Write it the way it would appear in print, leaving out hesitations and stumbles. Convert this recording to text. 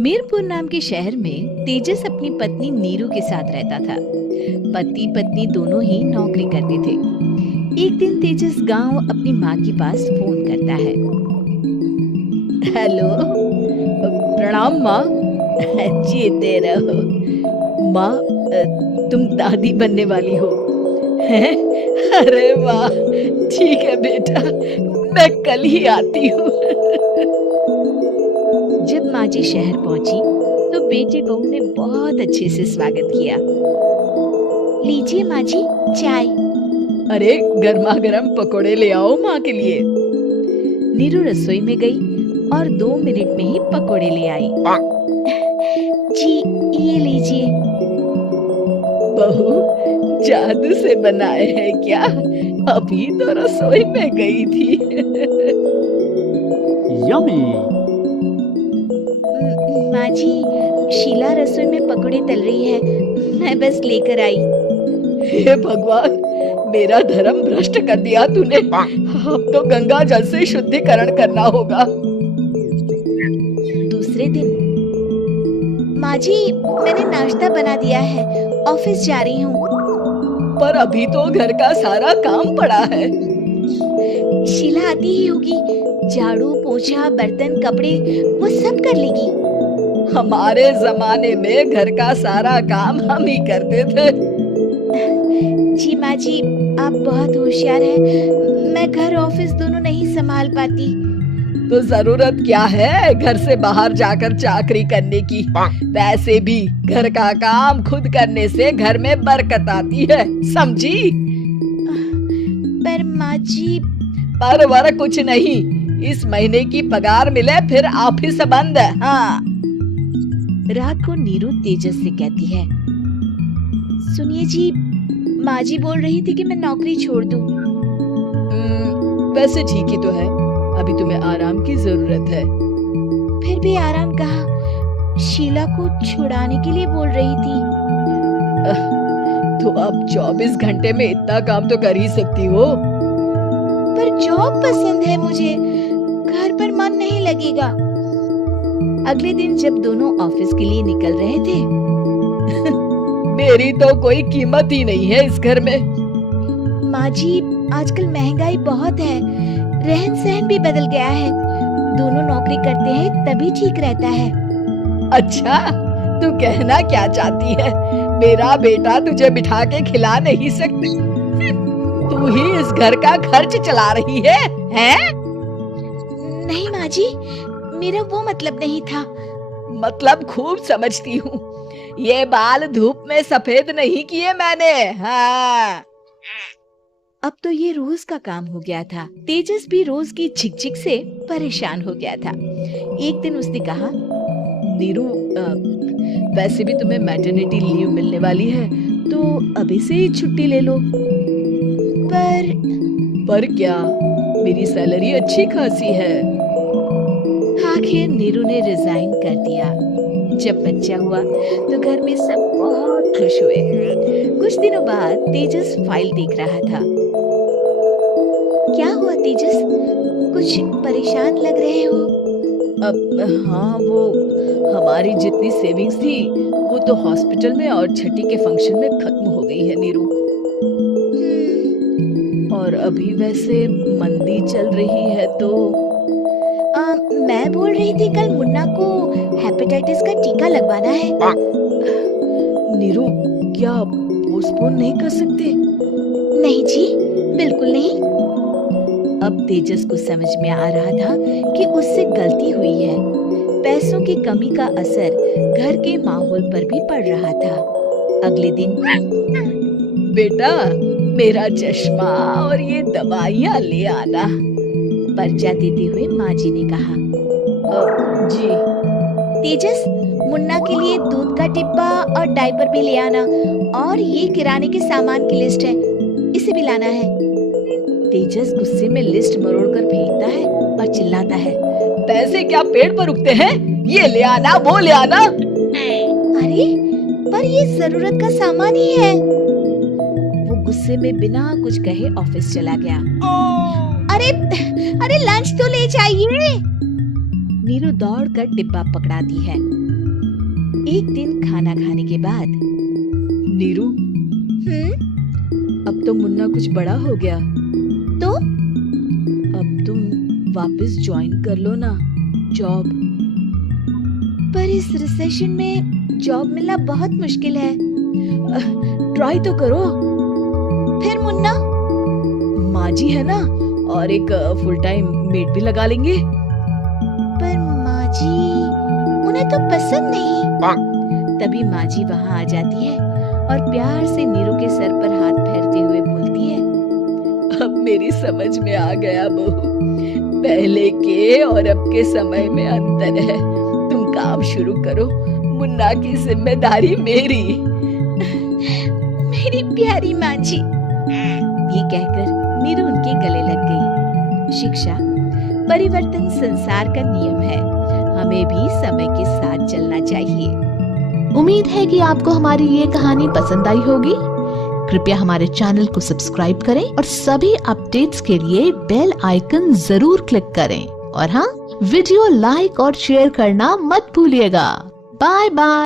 मीरपुर नाम के शहर में तेजस अपनी पत्नी नीरू के साथ रहता था। पति पत्नी दोनों ही नौकरी करते थे। एक दिन तेजस गांव अपनी माँ के पास फोन करता है। हेलो, प्रणाम माँ। जीते रहो माँ। तुम दादी बनने वाली हो हैं? अरे वाह, ठीक है बेटा, मैं कल ही आती हूँ। जब माँ जी शहर पहुंची तो बेटे बहू ने बहुत अच्छे से स्वागत किया। लीजिए माँ जी, चाय। अरे गर्मा गर्म पकोड़े ले आओ माँ के लिए। नीरू रसोई में गई और 2 मिनट में ही पकोड़े ले आई। जी, ये लीजिए। बहू जादू से बनाए हैं क्या? अभी तो रसोई में गई थी। यम्मी। माँ जी, शीला रसोई में पकोड़े तल रही है, मैं बस लेकर आई। हे भगवान, मेरा धर्म भ्रष्ट कर दिया तूने। अब तो गंगा जल से शुद्धिकरण करना होगा। दूसरे दिन, माँ जी, मैंने नाश्ता बना दिया है, ऑफिस जा रही हूँ। पर अभी तो घर का सारा काम पड़ा है। शीला आती ही होगी, झाड़ू पोछा बर्तन कपड़े वो सब कर लेगी। हमारे जमाने में घर का सारा काम हम ही करते थे। जी माँ जी, आप बहुत होशियार हैं, मैं घर ऑफिस दोनों नहीं संभाल पाती। तो जरूरत क्या है घर से बाहर जाकर चाकरी करने की? वैसे भी घर का काम खुद करने से घर में बरकत आती है, समझी? पर माँ जी, पर वर कुछ नहीं, इस महीने की पगार मिले फिर ऑफिस बंद। हाँ। रात को नीरू तेजस से कहती है, सुनिए जी, माँ जी बोल रही थी कि मैं नौकरी छोड़ दूं। वैसे ठीक ही तो है, अभी तुम्हें आराम की जरूरत है। फिर भी आराम कहाँ, शीला को छुड़ाने के लिए बोल रही थी। तो अब 24 घंटे में इतना काम तो कर ही सकती हो। पर जॉब पसंद है मुझे, घर पर मन नहीं लगेगा। अगले दिन जब दोनों ऑफिस के लिए निकल रहे थे, मेरी तो कोई कीमत ही नहीं है इस घर में। माँ जी, आजकल महंगाई बहुत है, रहन सहन भी बदल गया है, दोनों नौकरी करते हैं तभी ठीक रहता है। अच्छा, तू कहना क्या चाहती है? मेरा बेटा तुझे बिठा के खिला नहीं सकती, तू ही इस घर का खर्च चला रही है, हैं? नहीं माँ जी, मेरा वो मतलब नहीं था। मतलब खूब समझती हूँ, ये बाल धूप में सफेद नहीं किए मैंने। हाँ। अब तो ये रोज का काम हो गया था। तेजस भी रोज की झिकझिक से परेशान हो गया था। एक दिन उसने कहा, नीरू, वैसे भी तुम्हें मैटरनिटी लीव मिलने वाली है, तो अभी से ही छुट्टी ले लो। पर क्या, मेरी सैलरी अच्छी खासी है। आखिर नीरू ने रिजाइन कर दिया। जब बच्चा हुआ तो घर में सब बहुत खुश हुए। कुछ दिनों बाद तेजस फाइल देख रहा था। क्या हुआ तेजस, कुछ परेशान लग रहे हो? अब हाँ, वो हमारी जितनी सेविंग्स थी वो तो हॉस्पिटल में और छठी के फंक्शन में खत्म हो गई है नीरू। और अभी वैसे मंदी चल रही है तो मैं बोल रही थी कल मुन्ना को हेपेटाइटिस का टीका लगवाना है। नीरू, क्या पोस्टपोन नहीं कर सकते? नहीं जी, बिल्कुल नहीं। अब तेजस को समझ में आ रहा था कि उससे गलती हुई है। पैसों की कमी का असर घर के माहौल पर भी पड़ रहा था। अगले दिन, बेटा, मेरा चश्मा और ये दवाइयाँ ले आना, पर्चा देते हुए माँ जी ने कहा। जी। तेजस, मुन्ना के लिए दूध का डिब्बा और डायपर भी ले आना, और ये किराने के सामान की लिस्ट है, इसे भी लाना है। तेजस गुस्से में लिस्ट मरोड़कर फेंकता है और चिल्लाता है, पैसे क्या पेड़ पर उगते हैं? ये ले आना, वो ले आना। अरे, पर ये जरूरत का सामान ही है। वो गुस्से में बिना कुछ कहे ऑफिस चला गया। अरे, अरे लंच तो ले जाइए। नीरू दौड़कर डिब्बा पकड़ाती है। एक दिन खाना खाने के बाद, नीरू, अब तो मुन्ना कुछ बड़ा हो गया, तो अब तुम वापस ज्वाइन कर लो ना जॉब। पर इस रिसेशन में जॉब मिलना बहुत मुश्किल है। ट्राई तो करो। फिर मुन्ना, माँ जी है ना, और एक फुल टाइम मेड भी लगा लेंगे। पर माँ जी, उन्हें तो पसंद नहीं। तभी माँ जी वहाँ आ जाती है और प्यार से नीरू के सर पर हाथ फेरते हुए बोलती है, अब मेरी समझ में आ गया बहू, पहले के और अब के समय में अंतर है। तुम काम शुरू करो, मुन्ना की जिम्मेदारी मेरी। मेरी प्यारी माँ जी, ये कहकर नीरू उनके गले लग गई। शिक्षा, परिवर्तन संसार का नियम है, हमें भी समय के साथ चलना चाहिए। उम्मीद है कि आपको हमारी ये कहानी पसंद आई होगी। कृपया हमारे चैनल को सब्सक्राइब करें और सभी अपडेट्स के लिए बेल आइकन जरूर क्लिक करें। और हाँ, वीडियो लाइक और शेयर करना मत भूलिएगा। Bye bye.